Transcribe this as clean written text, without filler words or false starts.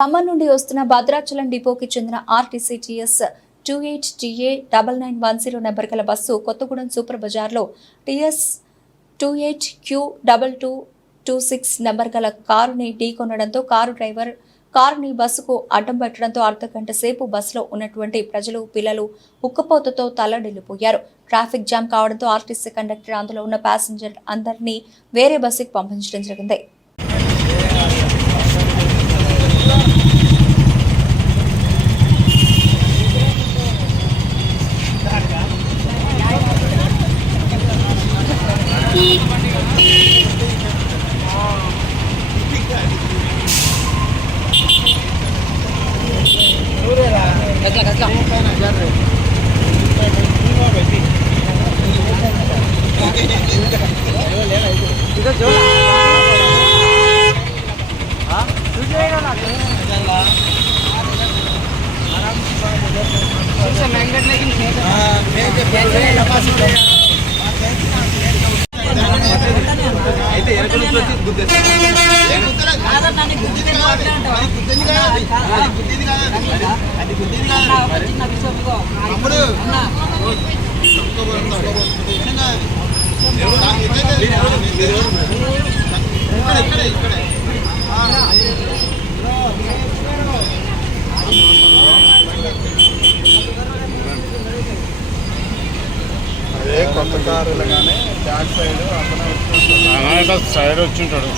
ఖమ్మం నుండి వస్తున్న భద్రాచలం డిపోకి చెందిన ఆర్టీసీ టీఎస్ 28GA 9910 నెంబర్ గల బస్సు కొత్తగూడెం సూపర్ బజార్లో టీఎస్ 28Q2226 నెంబర్ గల కారుని ఢీకొనడంతో కారు డ్రైవర్ కారుని బస్సుకు అడ్డం పెట్టడంతో అర్ధగంట సేపు బస్సులో ఉన్నటువంటి ప్రజలు పిల్లలు ఉక్కపోతతో తల్లడిల్లిపోయారు. ట్రాఫిక్ జామ్ కావడంతో ఆర్టీసీ కండక్టర్ అందులో ఉన్న ప్యాసింజర్ అందరినీ వేరే బస్సుకు పంపించడం జరిగింది. అదే కొత్త కారులుగానే బ్యాక్ సైడ్ అతను సైడ్ వచ్చి ఉంటాడు.